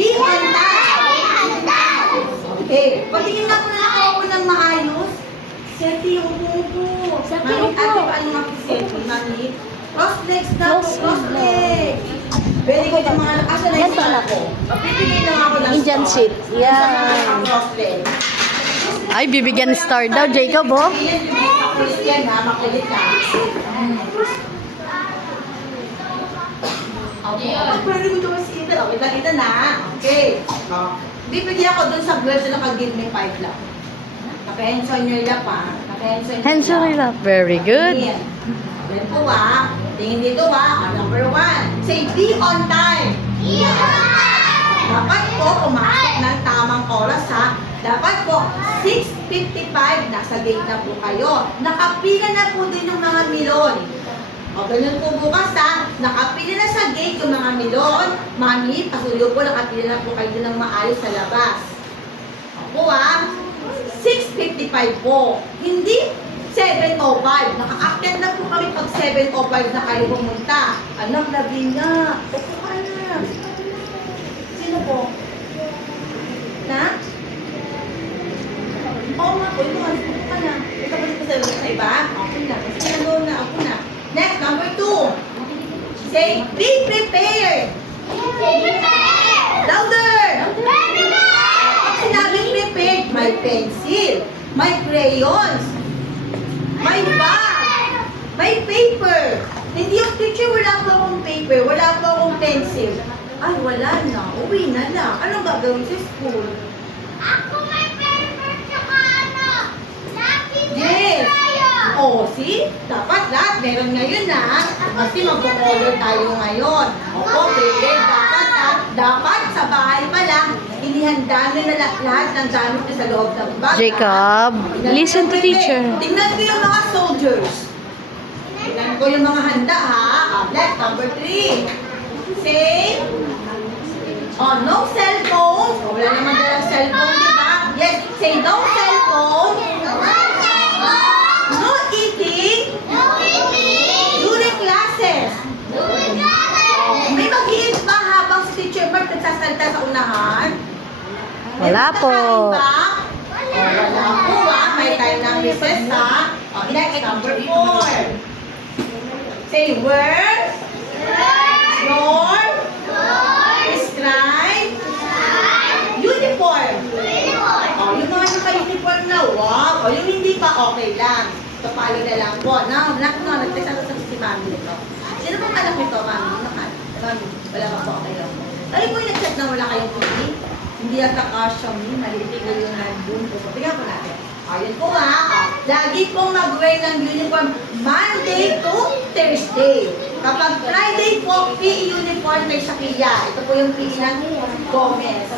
Be on time. Okay. Patingin na po na ako ng maayos. Seti yung upo. Mami, ate, paano nga po seti, mami? Cross legs na po, cross legs. Very good yung mga asa na yung sala ko. Pipiliin lang ako ng Indian star. seat. Yeah. Sa mga cross legs. Ay, bibigyan star daw, Jacob, oh. Yan yung mga makulit yan, ha? Makulit ka. Okay. Pwede mo ito kasi ito. Okay, kita na. Okay. Bibigyan ako dun sa girls na naka-give me 5 lang. Naka-hands on your lap, ha? Naka-hands on your lap. Hands on your lap. Very good. Yan. Yan po, ha? Tingin dito, ha? Number 1. Say, be on time. Dapat po pumasok ng tamang oras, ha? Dapat po 6:55 nasa gate na po kayo. Nakapila na po din yung mga milon. O ganun po bukas, ha? Nakapila na sa gate yung mga milon. Mami, pasuyo po, nakapila na po kayo din ng maayos sa labas. Opo, ha? 6:55 po. Hindi 7:05. Naka-active na po kami pag 7:05 na kayo pumunta. Anak, labi nga. Opo ka na. Sino po? Na? Oo nga po, ito nga. Opo ka na. Ito ba dito sa iba? Okay na. Kasi nandun na. Ako na. Next, number 2. Say, be prepared. Louder! Pag sinabing prepared, may pencil, may crayons, may bag, may paper. Hindi yung picture, wala pa akong paper, wala pa akong pencil. Ay, wala na. Uwi na lang. Anong gagawin sa school? Ako may paper tsaka ano, lapis Yes. tayo. Oh, see? Dapat lahat meron ngayon na. Kasi magpo-color tayo ngayon. Opo, prepared. Dapat sa bahay pa lang, inihanda nyo na lahat ng gamit nyo sa loob ng bag. Jacob, listen to teacher. Tingnan ko yung mga soldiers. Tingnan ko yung mga handa, ha? Left, number 3. Say, no cellphone. Wala naman dalang cellphone, di ba? Yes, say no cellphone. No eating. During classes. May mag-iit ba habang si Teacher Mark nagsasalita sa unahan? Wala po. Wala po, ha? May time ng recess, ha? Next, number 4. Say, where? Your? Describe? Uniform. Yung mga naka-uniform na, wow. Yung hindi pa, okay lang. Kapalo na lang po. Nagtesa sa si Mami nito. Sino pong anak nito, Mami? Mami, wala pa po, okay lang po. Tayo po yung nag-chat na wala kayong TV. Hindi at kakasya mo, malitig ko yung nandun po. Tingnan po natin. Ayun po, ha. Lagi pong mag-wear ng uniform Monday to Thursday. Kapag Friday po, PE uniform may Shakia. Ito po yung PE ng Gomez.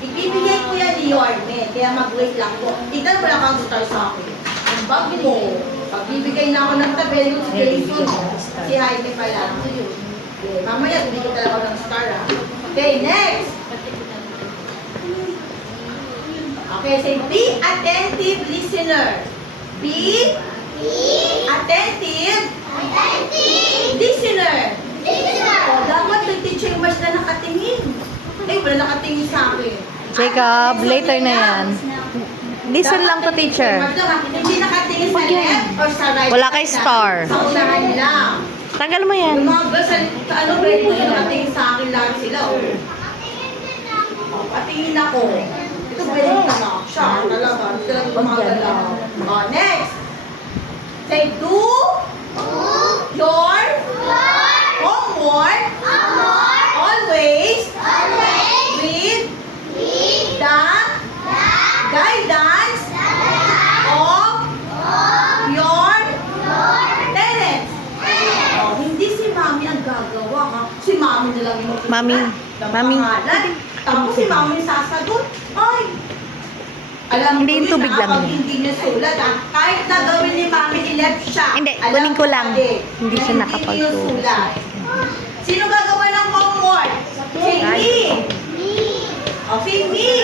Ibibigay ko yan ni Yorme, kaya mag-wait lang po. Tignan mo lang ang star sa akin. Ang bag mo, pagbibigay na ako ng tabel yung si Jason, si Jaime pala. Okay, mamaya, bibigay talaga ako ng star, ha. Okay, next. Okay, say, be attentive listener. Be attentive listener. O, dapat may teacher mas na nakatingin. Eh, wala nakatingin sa akin. Jacob, later na yan. Listen lang to teacher. Hindi nakatingin sa left or sa right. Wala kay star. Sa unahan lang. Tanggal mo yan. Yung mga girls, sa ano grade mo yung nakatingin sa akin lang sila. Patingin ako. Ito pwede tama. Siya, talaga. Talaga gumagalaw. Next. Say, do your homework always with the guidance of your parents. Hindi si Mami ang gagawa, ha? Si Mami na lang yung Mami. Tapos si Mami sasagot. Ay! Alam Hindi, yung tubig lang kapag yun. hindi niya sulat, ha? Kahit na gawin ni Mami, i-left siya. Hindi, Alam kunin ko lang. pati Hindi siya na nakapagsulat. Hindi niyo sulat. Sino gagawa ng homework? Si me. O, si me.